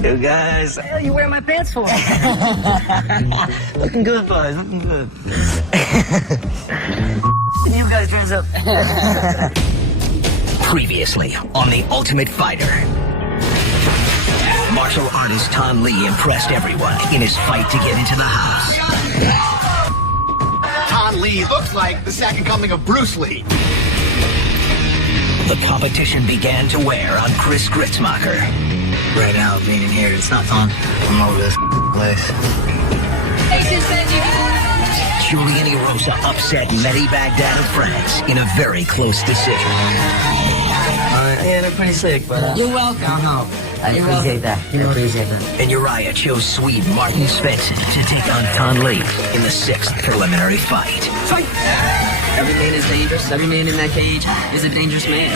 You guys. What the hell are you wearing my pants for? Looking good, boys. Looking good. You guys dress up. Previously on The Ultimate Fighter. Martial artist Tom Lee impressed everyone in his fight to get into the house. Tom Lee looks like the second coming of Bruce Lee. The competition began to wear on Chris Gritzmacher. Right now, being in here, it's not fun. I'm over this place. Julian Erosa upset Mehdi Baghdad of France in a very close decision. Yeah, they're pretty sick, but... You're welcome. No. I appreciate that. I appreciate that. And Uriah chose Swede Martin Svensson to take on Ton Lee in the 6th preliminary fight. Fight! Every man is dangerous. Every man in that cage is a dangerous man.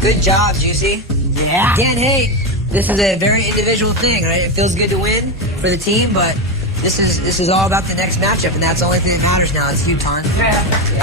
Good job, Juicy. Yeah. Again, hey, this is a very individual thing, right? It feels good to win for the team, but this is all about the next matchup, and that's the only thing that matters now. It's you, Ton.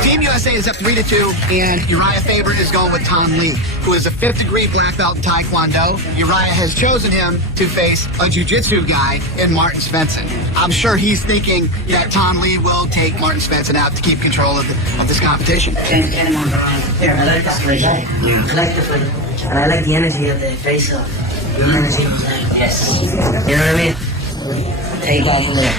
Team USA is up 3-2, and Uriah Faber is going with Tom Lee, who is a 5th-degree black belt in Taekwondo. Uriah has chosen him to face a jiu-jitsu guy in Martin Svensson. I'm sure he's thinking that Tom Lee will take Martin Svensson out to keep control of this competition. Here, I like this fight. Yeah. I like the fight. And I like the energy of the face-off. The energy of the yes. You know what I mean? Take off from there.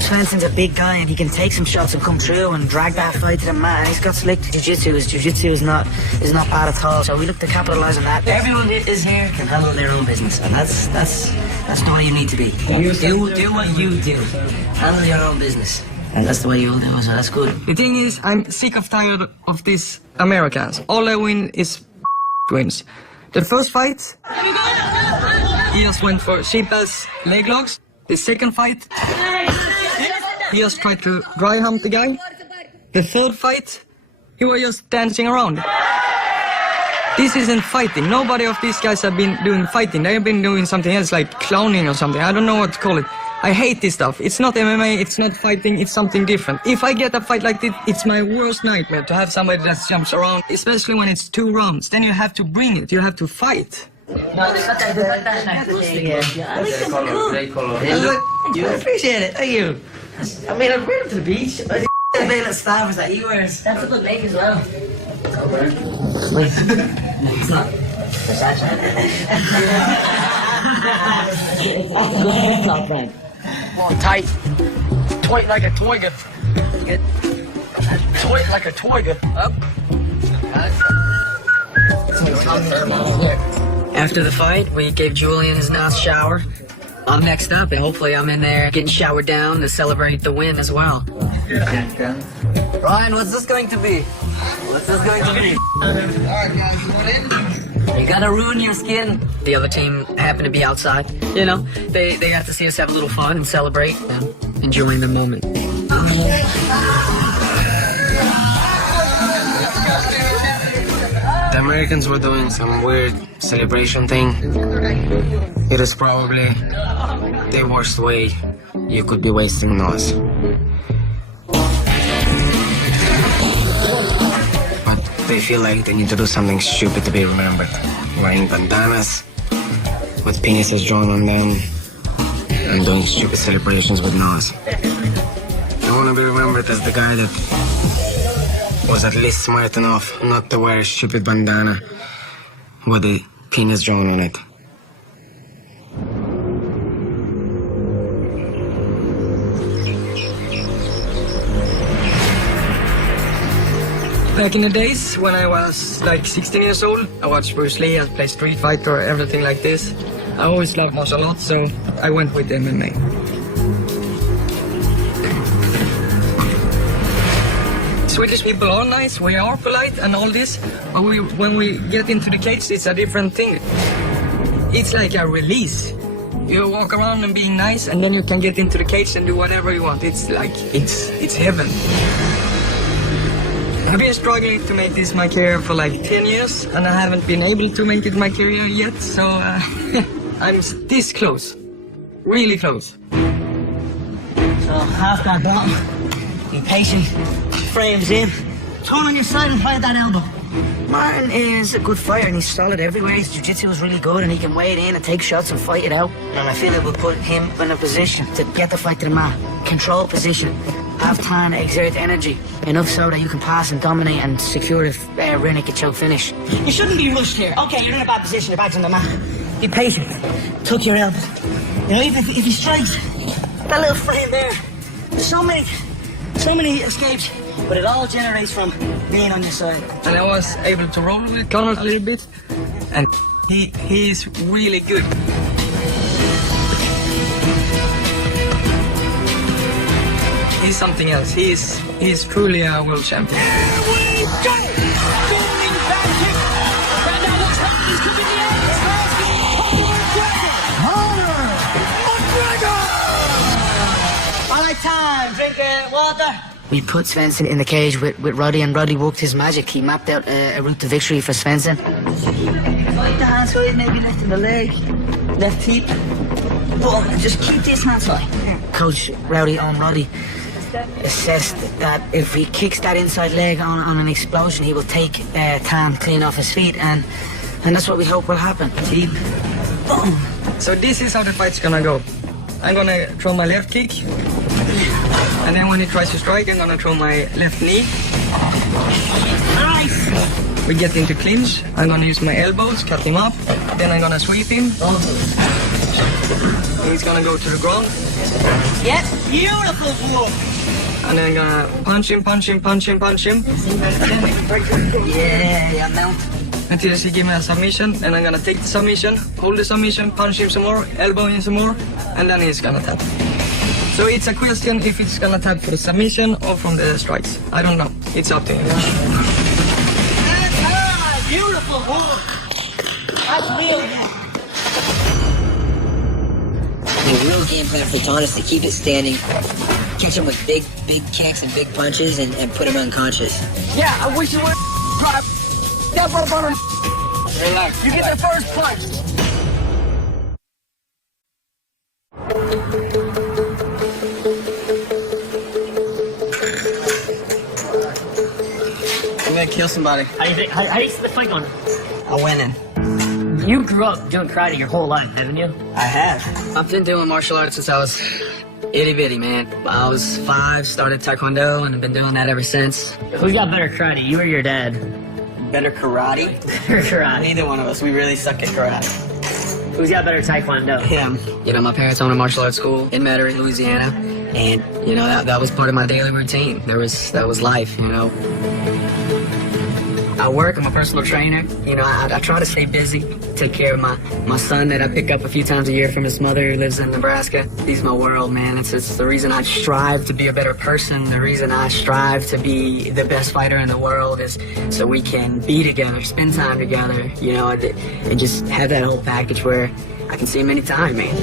Svensson's a big guy and he can take some shots and come through and drag that fight to the mat. He's got slick jiu-jitsu. His jiu-jitsu is not bad at all. So we look to capitalize on that. Everyone is here can handle their own business, and that's the way you need to be. Do what you do. Handle your own business. And that's the way you'll do it, so that's good. The thing is, I'm sick of tired of these Americans. All I win is wins. The first fight, he just went for sheep's leg locks. The second fight, he just tried to dry hump the guy. The third fight, he was just dancing around. This isn't fighting. Nobody of these guys have been doing fighting. They've been doing something else, like clowning or something. I don't know what to call it. I hate this stuff. It's not MMA, it's not fighting, it's something different. If I get a fight like this, it's my worst nightmare to have somebody that jumps around, especially when it's 2 rounds. Then you have to bring it, you have to fight. No, it's not that good. You appreciate it, thank you. I mean, I've been up to the beach. The little staffers that he wears. That's a good leg as well. It's not. It's not, Frank. Tight. Tight like a tiger. Tight like a tiger. Up. After the fight, we gave Julian his nice shower. I'm next up, and hopefully I'm in there getting showered down to celebrate the win as well. Ryan, what's this going to be? What's this going to be? Alright, guys, you want in? You gotta ruin your skin. The other team happened to be outside. You know, they got to see us have a little fun and celebrate and enjoying the moment. The Americans were doing some weird celebration thing. It is probably the worst way you could be wasting NOS. But they feel like they need to do something stupid to be remembered. Wearing bandanas with penises drawn on them and doing stupid celebrations with NOS. I want to gonna be remembered as the guy that was at least smart enough not to wear a stupid bandana with a penis drawn on it. Back in the days when I was like 16 years old, I watched Bruce Lee and played Street Fighter, everything like this. I always loved martial arts, so I went with MMA. Swedish people are nice, we are polite and all this, but when we get into the cage, it's a different thing. It's like a release. You walk around and being nice, and then you can get into the cage and do whatever you want. It's like, it's heaven. I've been struggling to make this my career for like 10 years, and I haven't been able to make it my career yet, so I'm this close. Really close. So, half guard bottom. Be patient. Frames in. Turn on your side and fire that elbow. Martin is a good fighter and he's solid everywhere. His jiu-jitsu is really good and he can weigh it in and take shots and fight it out. And I feel it will put him in a position to get the fight to the mat. Control position. Have time to exert energy. Enough so that you can pass and dominate and secure the rear naked choke finish. You shouldn't be rushed here. Okay, you're in a bad position. Your back's on the mat. Be patient. Tuck your elbow. You know, even if he strikes, that little frame there. There's so many escapes. But it all generates from being on your side. And I was able to roll with Conor a little bit, and he is really good. He's something else. He's truly a world champion. Here we go! Spinning back kick. And now what's happening is coming in the air. McGregor! All right, time. Drink water. We put Svensson in the cage with Roddy, and Roddy worked his magic. He mapped out a route to victory for Svensson. Fight the hands high, maybe lifting the leg, left hip. Boom, and just keep this hands high. Coach Roddy assessed that if he kicks that inside leg on an explosion, he will take Tam clean off his feet, and that's what we hope will happen. Keep. Boom. So this is how the fight's gonna go. I'm gonna throw my left kick. And then when he tries to strike, I'm gonna throw my left knee. Nice! We get into clinch. I'm gonna use my elbows, cut him up. Then I'm gonna sweep him. He's gonna go to the ground. Yep, beautiful move. And then I'm gonna punch him. Yeah, mount. Until he gives me a submission. And I'm gonna take the submission, hold the submission, punch him some more, elbow him some more, and then he's gonna tap. So it's a question if it's gonna tap for the submission or from the strikes. I don't know. It's up to him. That's beautiful move. That's real good. The real game plan for Ton is to keep it standing, catch him with big kicks and big punches, and put him unconscious. Yeah, I wish you would. Relax. You get the first punch. I'm gonna kill somebody. How do you see the fight going? I'm winning. You grew up doing karate your whole life, haven't you? I have. I've been doing martial arts since I was itty bitty, man. I was 5, started Taekwondo, and I've been doing that ever since. Who's got better karate, you or your dad? Better karate? Better karate. Neither one of us. We really suck at karate. Who's got better Taekwondo? Him. You know, my parents owned a martial arts school in Metairie, Louisiana, and you know that was part of my daily routine. That was life, you know. I work. I'm a personal trainer. You know, I try to stay busy, take care of my son that I pick up a few times a year from his mother who lives in Nebraska. He's my world, man. It's the reason I strive to be a better person. The reason I strive to be the best fighter in the world is so we can be together, spend time together, you know, and just have that whole package where I can see him anytime, man.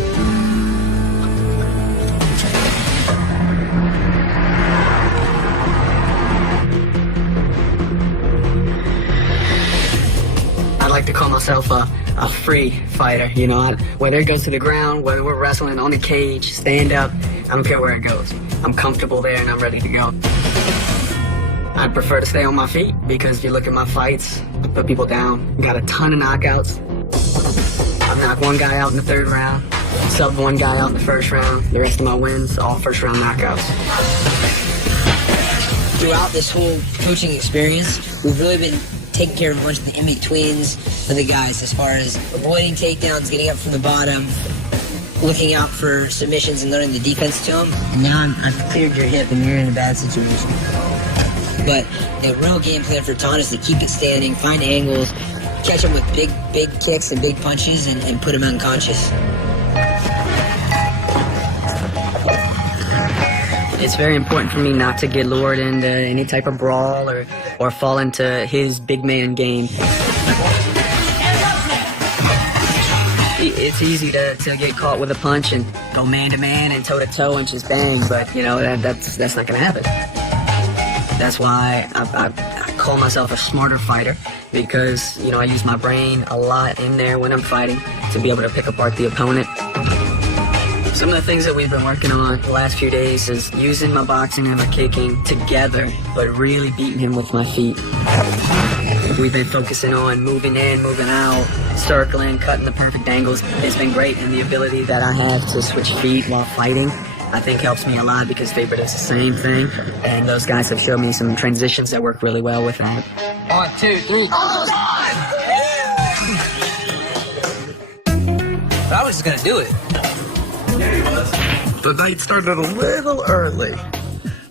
I like to call myself a free fighter, you know, whether it goes to the ground, whether we're wrestling on the cage, stand up, I don't care where it goes. I'm comfortable there and I'm ready to go. I'd prefer to stay on my feet because if you look at my fights, I put people down. Got a ton of knockouts. I've knocked one guy out in the 3rd round, subbed one guy out in the 1st round. The rest of my wins, all 1st round knockouts. throughout this whole coaching experience, we've really been taking care of a bunch of the in-betweens of the guys as far as avoiding takedowns, getting up from the bottom, looking out for submissions and learning the defense to them. And now I've cleared your hip and you're in a bad situation. But the real game plan for Ton is to keep it standing, find angles, catch him with big kicks and big punches, and put him unconscious. It's very important for me not to get lured into any type of brawl or fall into his big man game. It's easy to get caught with a punch and go man to man and toe to toe and just bang, but you know that's not gonna happen. That's why I call myself a smarter fighter, because you know I use my brain a lot in there when I'm fighting to be able to pick apart the opponent. Some of the things that we've been working on the last few days is using my boxing and my kicking together, but really beating him with my feet. We've been focusing on moving in, moving out, circling, cutting the perfect angles. It's been great, and the ability that I have to switch feet while fighting, I think helps me a lot, because Faber does the same thing, and those guys have shown me some transitions that work really well with that. 1, 2, 3. But I was just gonna do it. The night started a little early.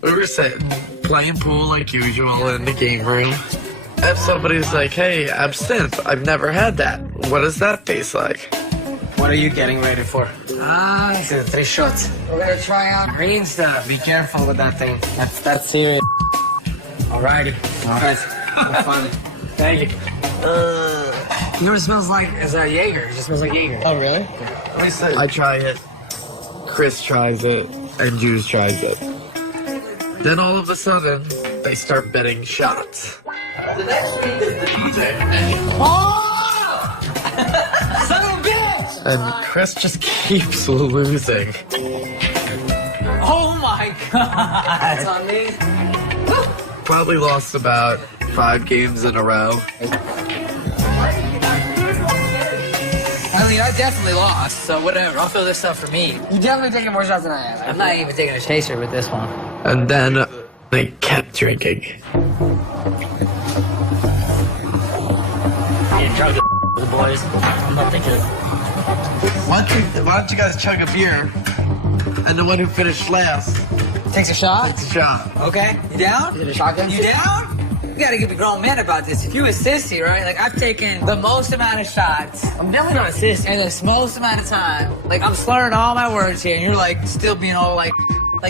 We were sitting, playing pool like usual in the game room. And somebody's like, hey, absinthe, I've never had that. What does that taste like? What are you getting ready for? 3 shots. We're gonna try out green stuff. Be careful with that thing. That's serious. Alrighty. Alright. Fun. Thank you. You know what it smells like? It's a Jaeger. It just smells like Jaeger. Oh, really? I try it, Chris tries it, and Juice tries it. Then all of a sudden, they start betting shots. Son of a bitch! And Chris just keeps losing. Oh my god! That's on me. Probably lost about 5 games in a row. I mean, I definitely lost, so whatever. I'll fill this up for me. You definitely taking more shots than I am. I'm not even taking a chaser with this one. And then they kept drinking. You drunk the boys. I'm not thinking. Why don't you guys chug a beer, and the one who finished last Takes a shot? takes a shot. Okay. You down? You down? You gotta give a grown man about this. If you a sissy, right? Like, I've taken the most amount of shots. I'm definitely not a sissy. And the most amount of time. Like, I'm slurring all my words here, and you're, like, still being all, like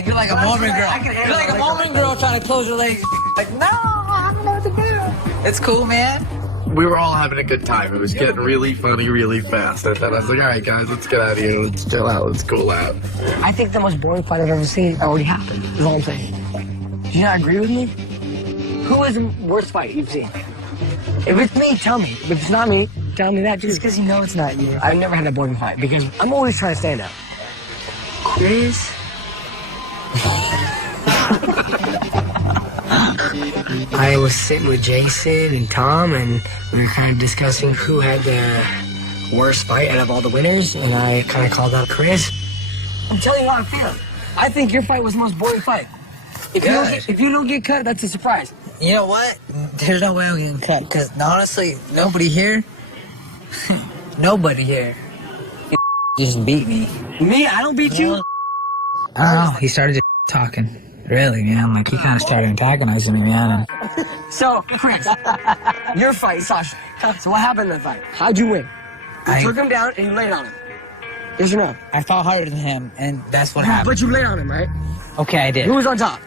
you're like a Mormon girl. You're like a Mormon girl trying to close her legs. Like, no, I don't know what to do. It's cool, man. We were all having a good time. It was getting really funny really fast. And then I was like, all right, guys, let's get out of here. Let's chill out. Let's cool out. I think the most boring fight I've ever seen already happened, is all I'm saying. Do you not agree with me? Who is the worst fight you've seen? If it's me, tell me. If it's not me, tell me that too. Just because you know it's not you. I've never had a boring fight because I'm always trying to stand out. Chris? I was sitting with Jason and Tom, and we were kind of discussing who had the worst fight out of all the winners, and I kind of called out Chris. I'm telling you how I feel. I think your fight was the most boring fight. If you don't get cut, that's a surprise. You know what? There's no way I'm getting cut, because honestly, nobody here just beat me. Me? I don't beat you? I don't know. He started just talking. Really, man. Like, he kind of started antagonizing me, man. So, Chris, your fight, Sasha. So what happened in that fight? How'd you win? You took him down and you laid on him. Yes or no? I fought harder than him, and that's what happened. But you laid on him, right? Okay, I did. Who was on top?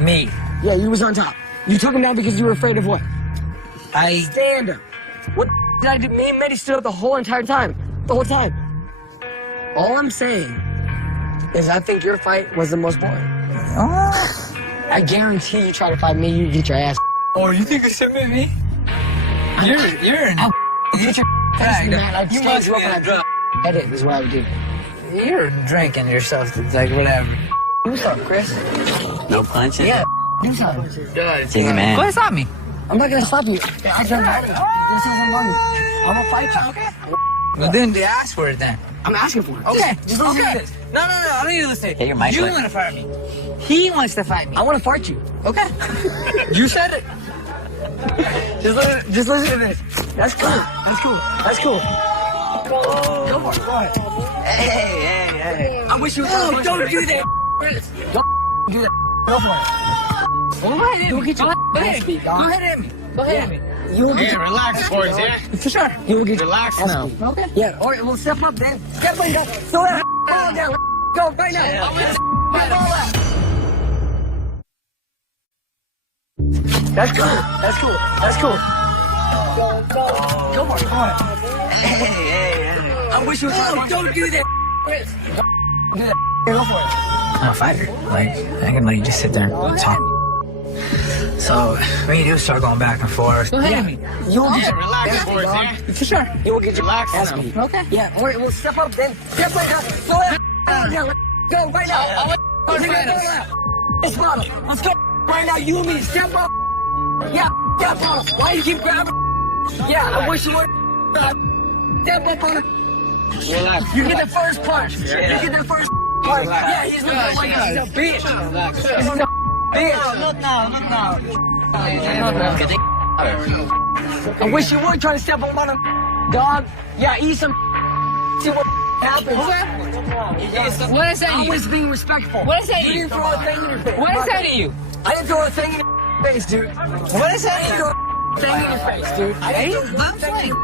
Me. Yeah, you was on top. You took him down because you were afraid of what? Stand up. What did I do? Me and Mehdi stood up the whole entire time. The whole time. All I'm saying is I think your fight was the most boring. I guarantee you try to fight me, you get your ass. Oh, you think you submit me? You're an Get your ass, man. I'd stand you up and I'd drop. That is what I would do. You're drinking yourself. It's like, whatever. Do something, Chris. No punching? Yeah, do something. Guys, He's a man. Go ahead, stop me. I'm not gonna slap you. I can't fight you. This isn't money. I'm gonna fight you. Okay. Well, then they ask for it then. I'm asking for it. Okay. Just listen to Okay. this. No, I don't need to listen. Hey, your mic's You like- want to fight me. He wants to fight me. I want to fight you. Okay. You said it. Just listen to this. That's cool. That's cool. That's cool. Go for it. Go ahead. Hey. I wish you would. Oh, don't do that. Don't do that. Go for it. Go ahead, You will get your ass beat, Go dog. ahead, hit me. Go ahead, hit me. You will get your relax, boys, yeah? For sure. You will get your Relax ass now. beat. Okay. Yeah. All right. Well, step up then. Step up. Down. Throw that ball down. Go right now. That's cool. That's cool. That's cool. Go for it. Go for it. Hey. I wish you would. Oh, don't do that. Do that. Go for it. I'm a fighter. Like, I can let you just sit there and talk. So, what you do is start going back and forth. Go ahead, hit me. You will get your Relax, ass beat, boys, dog. yeah? For sure. You will get your ass beat. Okay. Yeah. All right. Well, step up then. Step right now. Throw that down. Go right now. It's bottom. Let's go right now. You and me. Step up. Yeah. Step up. Why you keep grabbing? Yeah. I wish you would. Step up on it. Relax. You get the first punch. You get the first punch. Yeah. He's looking like he's a bitch. He's a bitch. Not now. I wish you would try to step up on him, dog. Yeah. Eat some. See what happens. What is that I to you? was being respectful. What is that to You you? didn't throw a thing in your face. What is that to you? I didn't throw a thing in your face, dude. What is that I to didn't you? throw a thing in your face, dude. I didn't throw a I'm thing in saying. your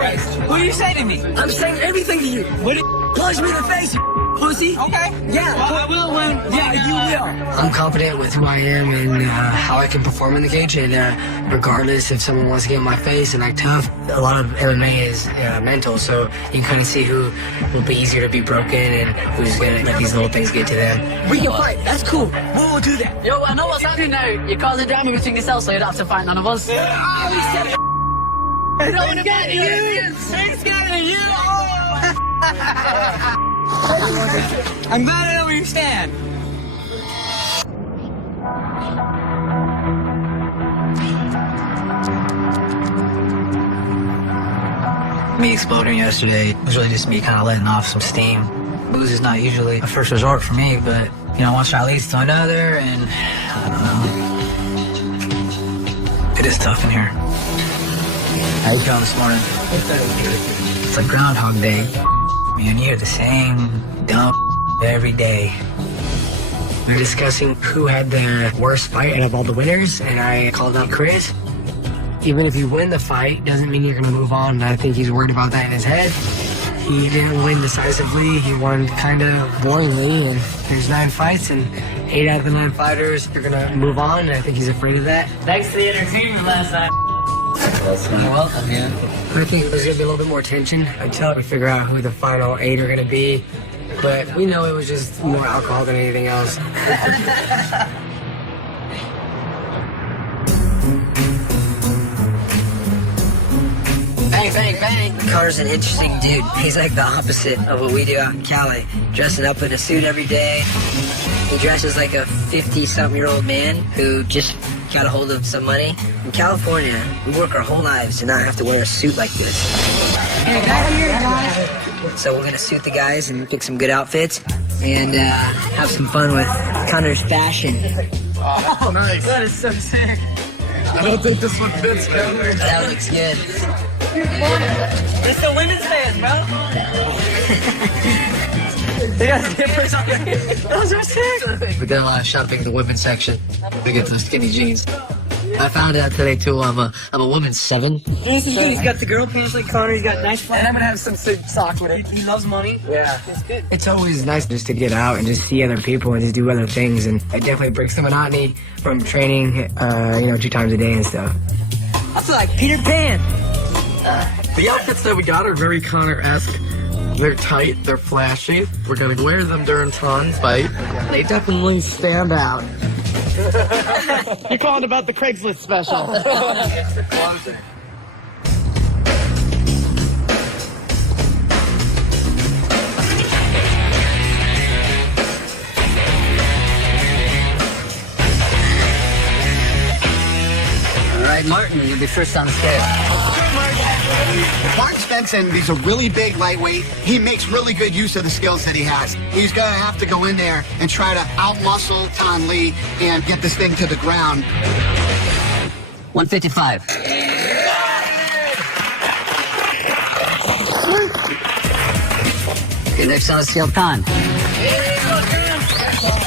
face. What you say to me? I'm saying everything to you. What did Punch me in the face, you pussy. Okay. Yeah. Well, I will win. Yeah, you will. I'm confident with who I am and how I can perform in the cage, and regardless if someone wants to get in my face and act tough, a lot of MMA is mental, so you can kind of see who will be easier to be broken and who's gonna let these little things get to them. We can fight. That's cool. We'll do that. Yo, I know what's happening now. You're causing drama between yourselves, so you don't have to fight none of us. I'm scared of you. I'm scared of you. I'm glad I know where you stand. Me exploding yesterday was really just me kind of letting off some steam. Booze is not usually a first resort for me, but, you know, one shot leads to another, and I don't know. It is tough in here. How you feeling this morning? It's like Groundhog Day. Man, you hear the same dumb every day. We're discussing who had the worst fight out of all the winners, and I called out Chris. Even if you win the fight, doesn't mean you're going to move on, and I think he's worried about that in his head. He didn't win decisively. He won kind of boringly, and there's 9 fights, and 8 out of the 9 fighters are going to move on, and I think he's afraid of that. Thanks to the entertainment last night. You're welcome, man. I think there's going to be a little bit more tension until we figure out who the final 8 are going to be. But we know it was just more alcohol than anything else. Bang, bang, bang. Connor's an interesting dude. He's like the opposite of what we do out in Cali. Dressing up in a suit every day. He dresses like a 50-something-year-old man who just got a hold of some money. In California, we work our whole lives to not have to wear a suit like this. So we're gonna suit the guys and pick some good outfits and have some fun with Connor's fashion. Oh, nice. That is so sick. I don't think this one fits, Connor. That looks good. It's the women's fans, bro. They got zippers on there. Those are sick. We did a lot of shopping in the women's section to get those skinny jeans. I found out today too. I'm a woman's 7. This is good. He's got the girl pants like Connor. He's got nice. And I'm gonna have some socks with it. He loves money. Yeah. It's good. It's always nice just to get out and just see other people and just do other things, and it definitely breaks the monotony from training, 2 times a day and stuff. I feel like Peter Pan. The outfits that we got are very Connor-esque. They're tight, they're flashy. We're gonna wear them during Ton's fight. They definitely stand out. You're calling about the Craigslist special. All right, Martin, you'll be first on the scale. Martin Svensson is a really big lightweight. He makes really good use of the skills that he has. He's going to have to go in there and try to outmuscle Tan Le and get this thing to the ground. 155. Your next on the scale, Tan.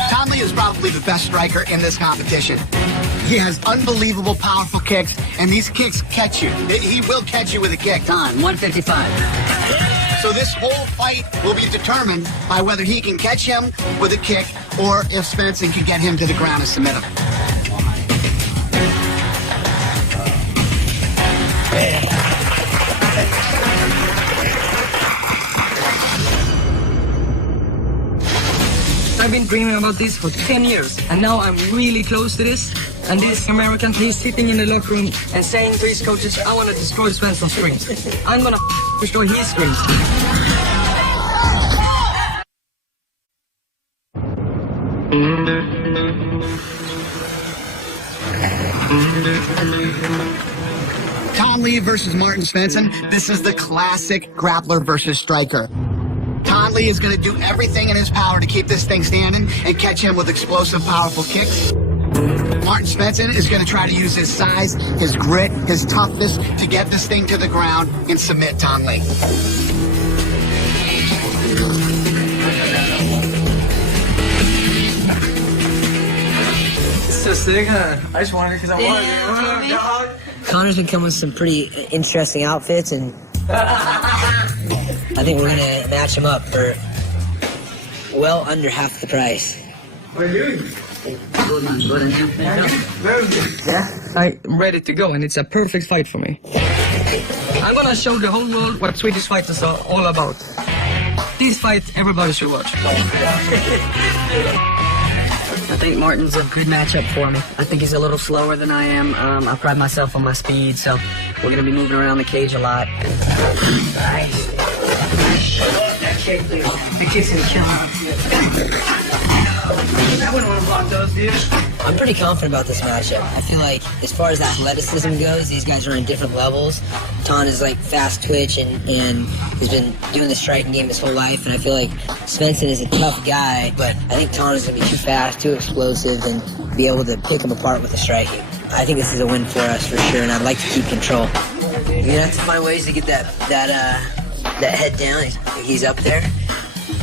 Tan Le is probably the best striker in this competition. He has unbelievable powerful kicks, and these kicks catch you. He will catch you with a kick. Tan, 155. So this whole fight will be determined by whether he can catch him with a kick or if Svensson can get him to the ground and submit him. I've been dreaming about this for 10 years, and now I'm really close to this. And this American, he's sitting in the locker room and saying to his coaches, I want to destroy Svensson's screens. I'm going to destroy his screens. Tan Le versus Martin Svensson. This is the classic grappler versus striker. Tan Le is going to do everything in his power to keep this thing standing and catch him with explosive, powerful kicks. Martin Svensson is going to try to use his size, his grit, his toughness to get this thing to the ground and submit Tan Le. It's so sick, huh? I just wanted it because I wanted it. Dog. Connor's been coming with some pretty interesting outfits, and I think we're gonna match him up for well under half the price. I'm ready to go, and it's a perfect fight for me. I'm gonna show the whole world what Swedish fighters are all about. This fight, everybody should watch. I think Martin's a good matchup for me. I think he's a little slower than I am. I pride myself on my speed, so we're going to be moving around the cage a lot. Nice. That kick, the kick's going to kill him. I wouldn't want to block those, dude. I'm pretty confident about this matchup. I feel like as far as athleticism goes, these guys are on different levels. Tan is like fast twitch and he's been doing the striking game his whole life, and I feel like Svensson is a tough guy, but I think Tan is going to be too fast, too explosive, and be able to pick him apart with the striking. I think this is a win for us for sure, and I'd like to keep control. You're gonna have to find ways to get that head down. He's up there.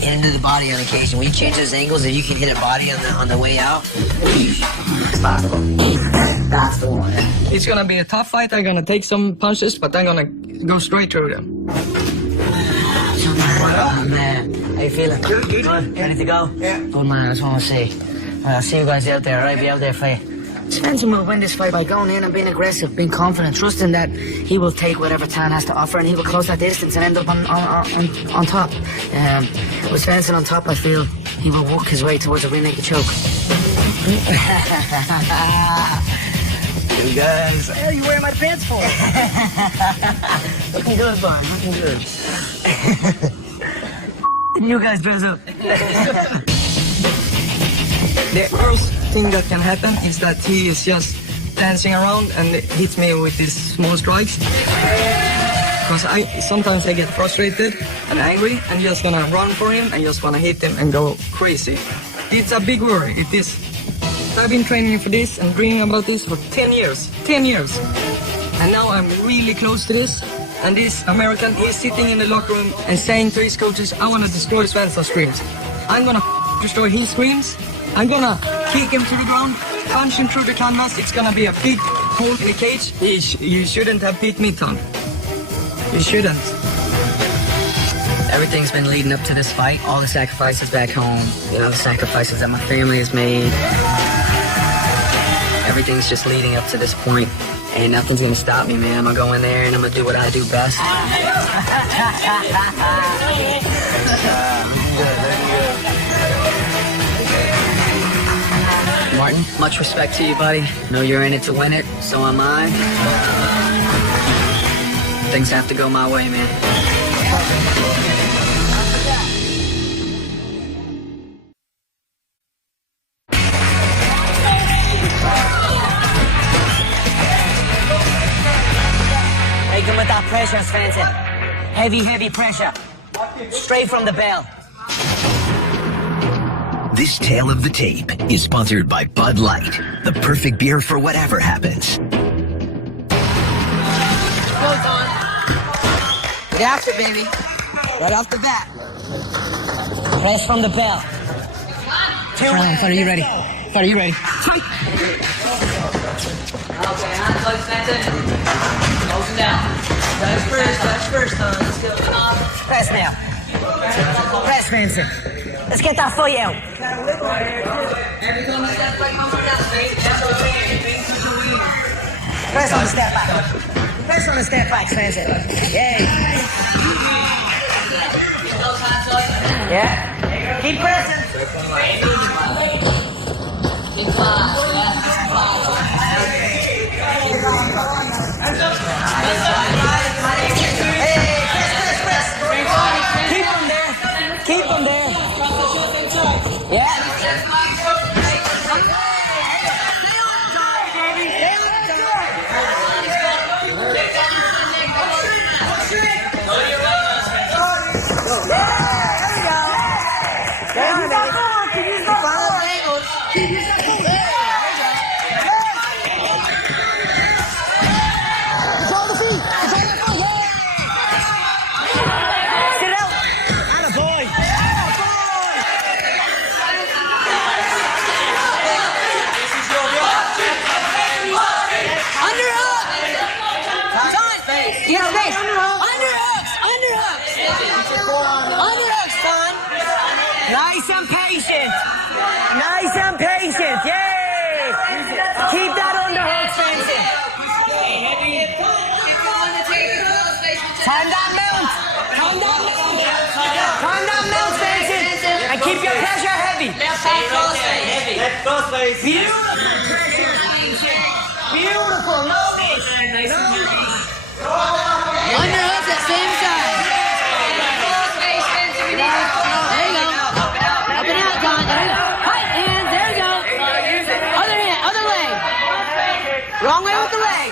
And into the body on occasion. When you change those angles, if you can hit a body on the way out, it's possible. That's the one. It's gonna be a tough fight. I'm gonna take some punches, but I'm gonna go straight through them. Oh, man. How you feeling? Good. Ready to go? Yeah. Good, man. I just want to see. I'll see you guys out there, all right? Be out there for you. Svensson will win this fight by going in and being aggressive, being confident, trusting that he will take whatever Tan has to offer, and he will close that distance and end up on top. With Svensson on top, I feel he will work his way towards a rear naked choke. You guys. What are you wearing my pants for? Looking good, Barn. Looking good. You guys dress up. The worst thing that can happen is that he is just dancing around and hits me with these small strikes. Because sometimes I get frustrated and angry and just gonna run for him and just wanna hit him and go crazy. It's a big worry, it is. I've been training for this and dreaming about this for 10 years. 10 years. And now I'm really close to this. And this American is sitting in the locker room and saying to his coaches, I wanna destroy Svensson's screams. I'm gonna destroy his screams. I'm gonna kick him to the ground, punch him through the canvas. It's gonna be a big hole in the cage. You shouldn't have beat me, Tom. You shouldn't. Everything's been leading up to this fight. All the sacrifices back home. You know, the sacrifices that my family has made. Everything's just leading up to this point. And nothing's gonna stop me, man. I'm gonna go in there and I'm gonna do what I do best. Martin, much respect to you, buddy. Know you're in it to win it, so am I. Things have to go my way, man. pressure, Svensson. Heavy, heavy pressure. Straight from the bell. This tale of the tape is sponsored by Bud Light, the perfect beer for whatever happens. Goes on. Get after, baby. Right off the bat. Press from the bell. Fight, are you ready? Fight, are you ready? Fight. Okay, hands like Svensson. Close him down. That's first, let's go. Press now. Press, Svensson. Let's get that fight out. Every time you step back, come from that space. That's what I'm saying. Things with the wing. Press on the step back. Press on the step back, Svensson. Yay. Keep those hands up. Yeah. Keep pressing. Big class. Yeah, Keep them there. Keep them there. Yeah. Nice and patient. Nice and patient. Yay! Keep that underhook, Svensson. Time that mount. Time that mount, Svensson. And keep your pressure heavy. Beautiful pressure, Svensson. Beautiful. No miss. Underhook the same side. There you go. Up and out, John. There you go. Right hand. There you go. Other hand. Other leg. Wrong way with the leg.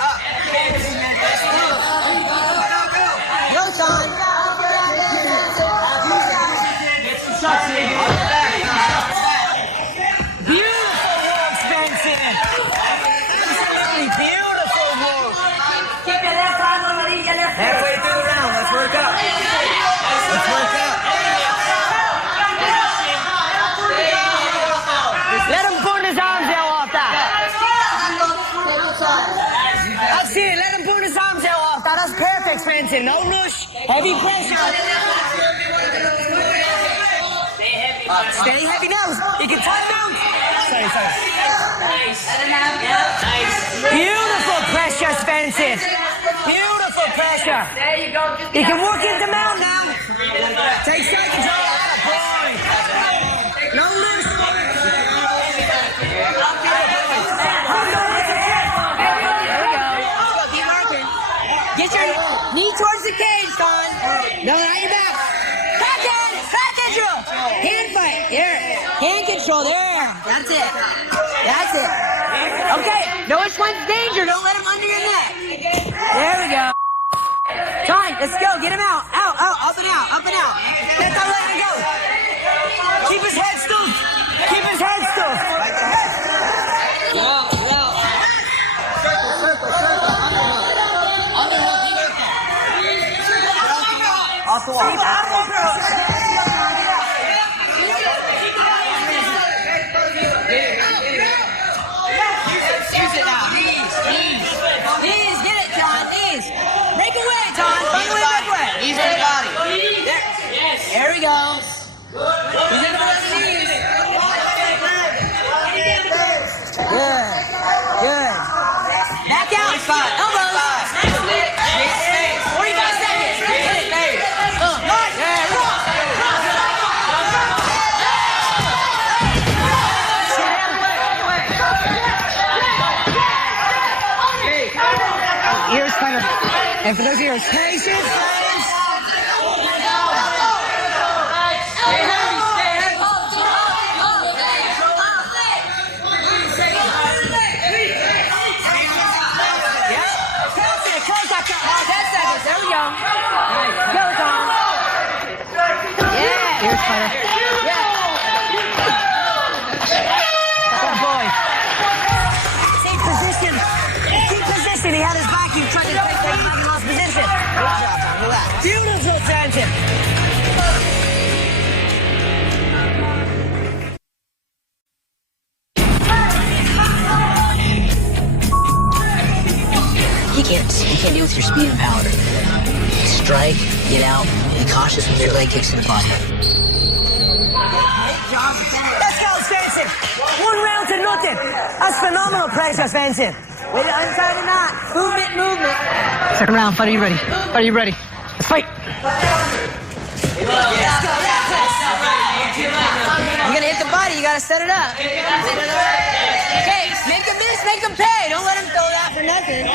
Go, John. Beautiful work, Svensson. Absolutely beautiful work. Keep your left arm underneath your left. Halfway through the round. Let's work up. Let's work up. Let him burn his arms out off that. That's it. Let him burn his arms out off that. That's perfect, Svensson. No rush. Heavy pressure. Stay heavy now. You can tie down. Sorry. Beautiful pressure, Svensson. Beautiful pressure. There you go. You can work into mount now. Take seconds. No loose. Keep working. Get your knee towards the cage, Don. No, not your back. Back control. Hand fight. Here. Hand control. There. That's it. Okay. No which one's danger. Don't let him under your neck. There we go. John, let's go. Get him out. Out. Up and out. Let that leg go. Keep his head still. Knees, get it, John. Knees. Break away, John. Break away. Knees on the body. There we go. He's in the knees. Good. Back out. Elbows. 45 seconds. Ears kind of, and for those ears, patience. There we go. fighter. Good boy. Keep position. Keep position. He had his back. He tried to take back. He lost position. Good job, Tom. Relax. Beautiful, Stanton. You can't deal with your speed and power. Strike, get out, be cautious when your leg kicks in the body. Let's go, Svensson. 1 round to nothing. That's phenomenal pressure, Svensson. With it inside the knot. Movement. Second round, fight, are you ready? Are you ready? Let's fight. You're gonna hit the body, you gotta set it up. Okay, make him miss, make him pay. Don't let him throw that for nothing.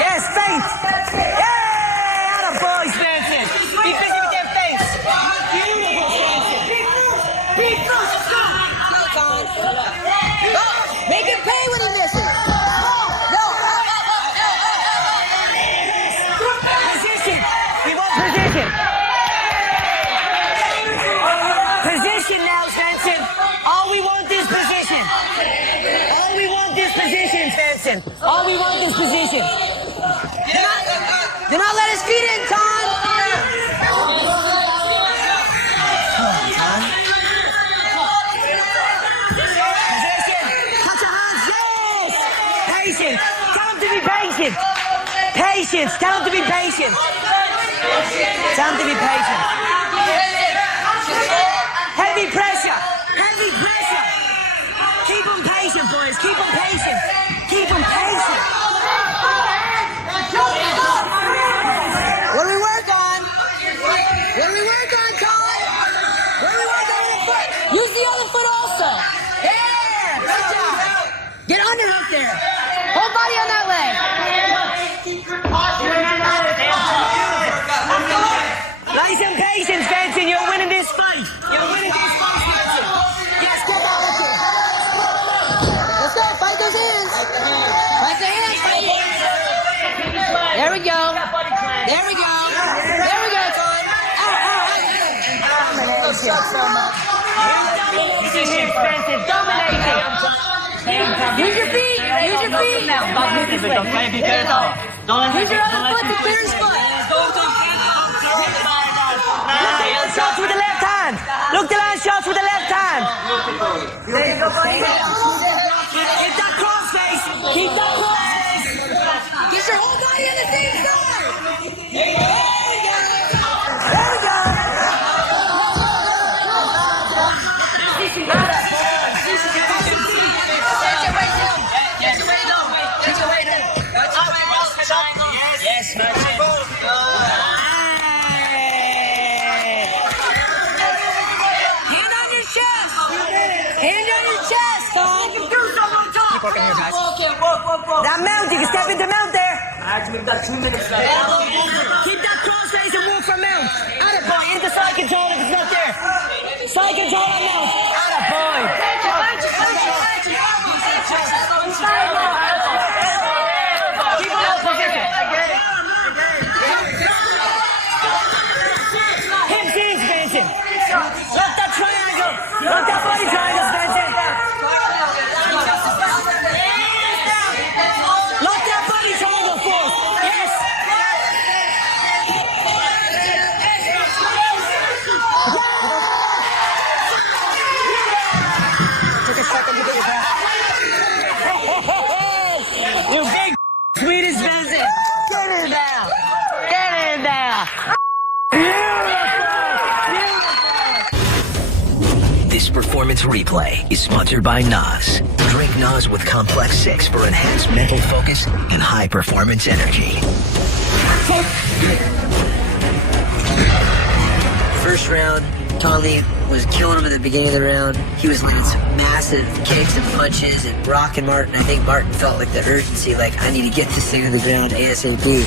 Yes, face. Yeah, attaboy, Svensson. Be busy with your face. Beautiful, Svensson. Go, make him pay when he misses. Go. Position. We want position. Position now, Svensson. All we want is position. All we want is position, Svensson. All we want is position. Do not let his feet in, Con. Touch your hands, yes! Patience. Tell him to be patient. Patience. Tell him to be patient. Tell him to be patient. Heavy pressure. Heavy pressure. Keep him patient, boys. Keep him patient. Keep him patient. What do we work on? What do we work on, Con? What do we work on with the foot? Use the other foot also. Yeah, good job. Get underhook there. Whole body on that leg. Nice and patient, Svensson. You're winning this fight. You're winning this fight, Svensson. Yes, get out of there. Let's go. Fight those hands. Fight the hands. Fight it. There we go. There we go. There we go, Con. Dominating. Use your feet. Use your feet. Use your other foot to clear his foot. Look, shots with the left hand. Look, the last shots with the left hand. There you go, buddy. Keep that cross face. Keep that cross face. Get your whole body on the same side. There we go. Yes, man. Hand on your chest. Hand on your chest, Con. That mount, you can step into mount there. Keep that cross face and move from mount. Attaboy, into side control if it's not there. Side control on mount. Attaboy. Keep on position. Hips in, Svensson. Lock that triangle. Lock that body triangle, Svensson. Lock that body triangle, folks. Yes. Took a second to get it back. You big Swedish Svensson. Get in there. Get in there. This performance replay is sponsored by NOS. Drink NOS with Complex 6 for enhanced mental focus and high performance energy. First round, Tali was killing him at the beginning of the round. He was landing some massive kicks and punches and rocking Martin. I think Martin felt like the urgency, like, I need to get this thing to the ground ASAP.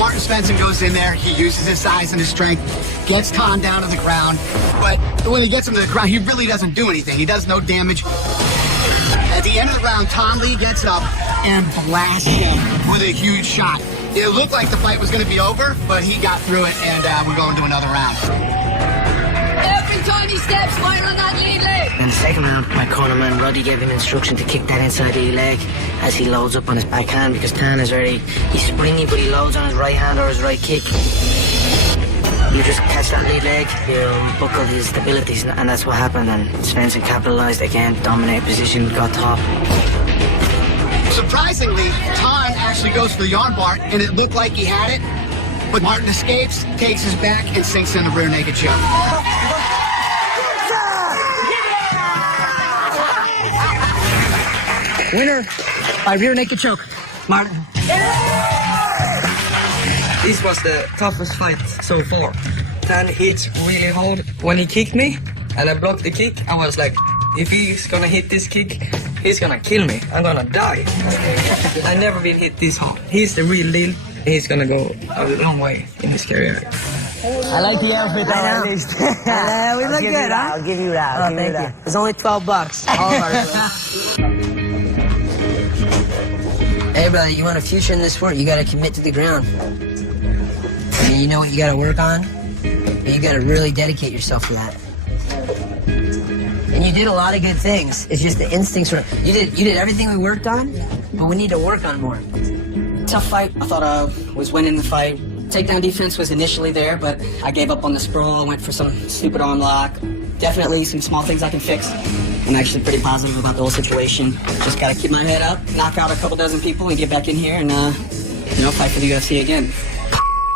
Martin Svensson goes in there. He uses his size and his strength, gets Tom down to the ground. But when he gets him to the ground, he really doesn't do anything. He does no damage. At the end of the round, Tom Lee gets up and blasts him with a huge shot. It looked like the fight was going to be over, but he got through it, and we're going to another round. Every time he steps right on that lead leg. In the second round, my cornerman Roddy gave him instruction to kick that inside the leg as he loads up on his backhand, because Tan is he's springy, but he loads on his right hand or his right kick. You just catch that lead leg, you buckle his stabilities, and that's what happened. And Svensson capitalized again, dominated position, got top. Surprisingly, Tan actually goes for the armbar, and it looked like he had it, but Martin escapes, takes his back, and sinks in the rear naked choke. Winner by rear naked choke, Martin. This was the toughest fight so far. Tan hits really hard when he kicked me, and I blocked the kick. I was like, if he's gonna hit this kick, he's gonna kill me. I'm gonna die. I never been hit this hard. He's the real deal. He's gonna go a long way in his career. I like the outfit though, at least. We look good, huh? I'll give you that. I'll give you that. It's only $12. All of our Hey, brother, you want a future in this sport, you gotta commit to the ground. And you know what you gotta work on? And you gotta really dedicate yourself to that. And you did a lot of good things. It's just the instincts were... You did everything we worked on, but we need to work on more. Tough fight. I thought I was winning the fight. Takedown defense was initially there, but I gave up on the sprawl. I went for some stupid arm lock. Definitely some small things I can fix. I'm actually pretty positive about the whole situation. Just gotta keep my head up, knock out a couple dozen people, and get back in here and, fight for the UFC again.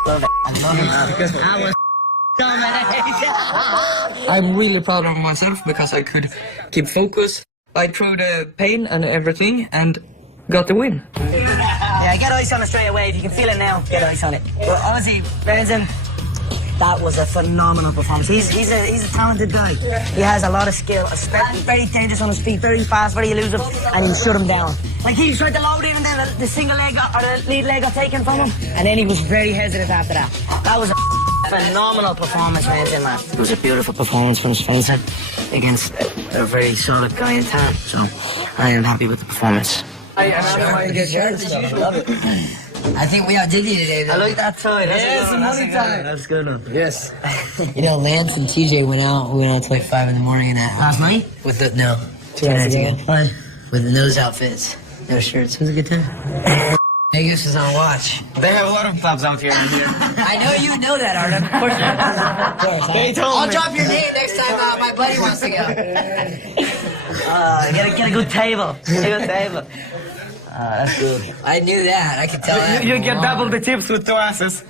Love it. I love him. I was I'm really proud of myself because I could keep focus. I threw the pain and everything and got the win. Yeah, get ice on it straight away. If you can feel it now, get ice on it. But honestly, Svensson, that was a phenomenal performance. He's a talented guy. He has a lot of skill, very dangerous on his feet, very fast, very elusive, and you shut him down. Like he tried to load in, and then the single leg or the lead leg got taken from him, and then he was very hesitant after that. That was a phenomenal performance, Svensson, man. It was a beautiful performance from Svensson against a very solid guy in Tan. So I am happy with the performance. I think we outdid you today, though. I like that tie. Yeah, some money time. That's good enough. Yes. You know, Lance and TJ went out till like 5 in the morning and that. Last night? With the, no. 2 nights ago. Fine. With those outfits. No shirts. It was a good time. Vegas is on watch. They have a lot of clubs out here. I know you know that, Artem. Of course you know. They told me. I'll drop your name next time my buddy wants to go. Get a good table. Get a good table. That's good. I knew that. I could tell that. You get double the tips with 2 asses.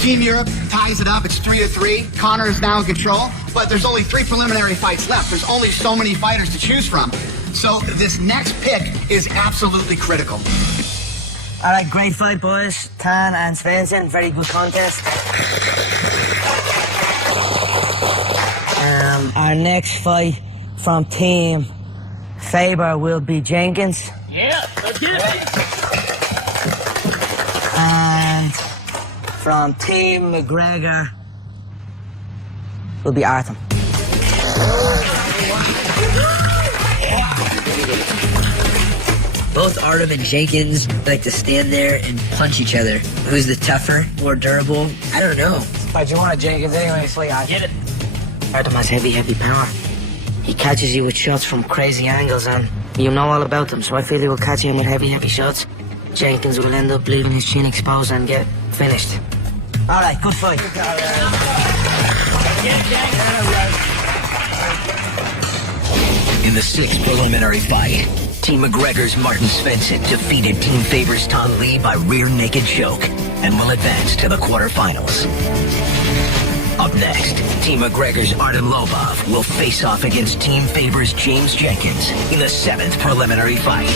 Team Europe ties it up. It's 3-3. Connor is now in control, but there's only 3 preliminary fights left. There's only so many fighters to choose from. So this next pick is absolutely critical. All right, great fight, boys. Tan and Svensson, very good contest. Our next fight from Team Faber will be Jenkins. Yeah, let's get it. And from Team McGregor will be Artem. Both Artem and Jenkins like to stand there and punch each other. Who's the tougher, more durable? I don't know. But you want a Jenkins anyway, so yeah. Get it. Artem has heavy power. He catches you with shots from crazy angles, and you know all about them, so I feel he will catch him with heavy shots. Jenkins will end up leaving his chin exposed and get finished. All right, good fight. In the 6th preliminary fight, Team McGregor's Martin Svensson defeated Team Faber's Tom Lee by rear naked choke and will advance to the quarterfinals. Up next, Team McGregor's Artem Lobov will face off against Team Faber's James Jenkins in the 7th preliminary fight.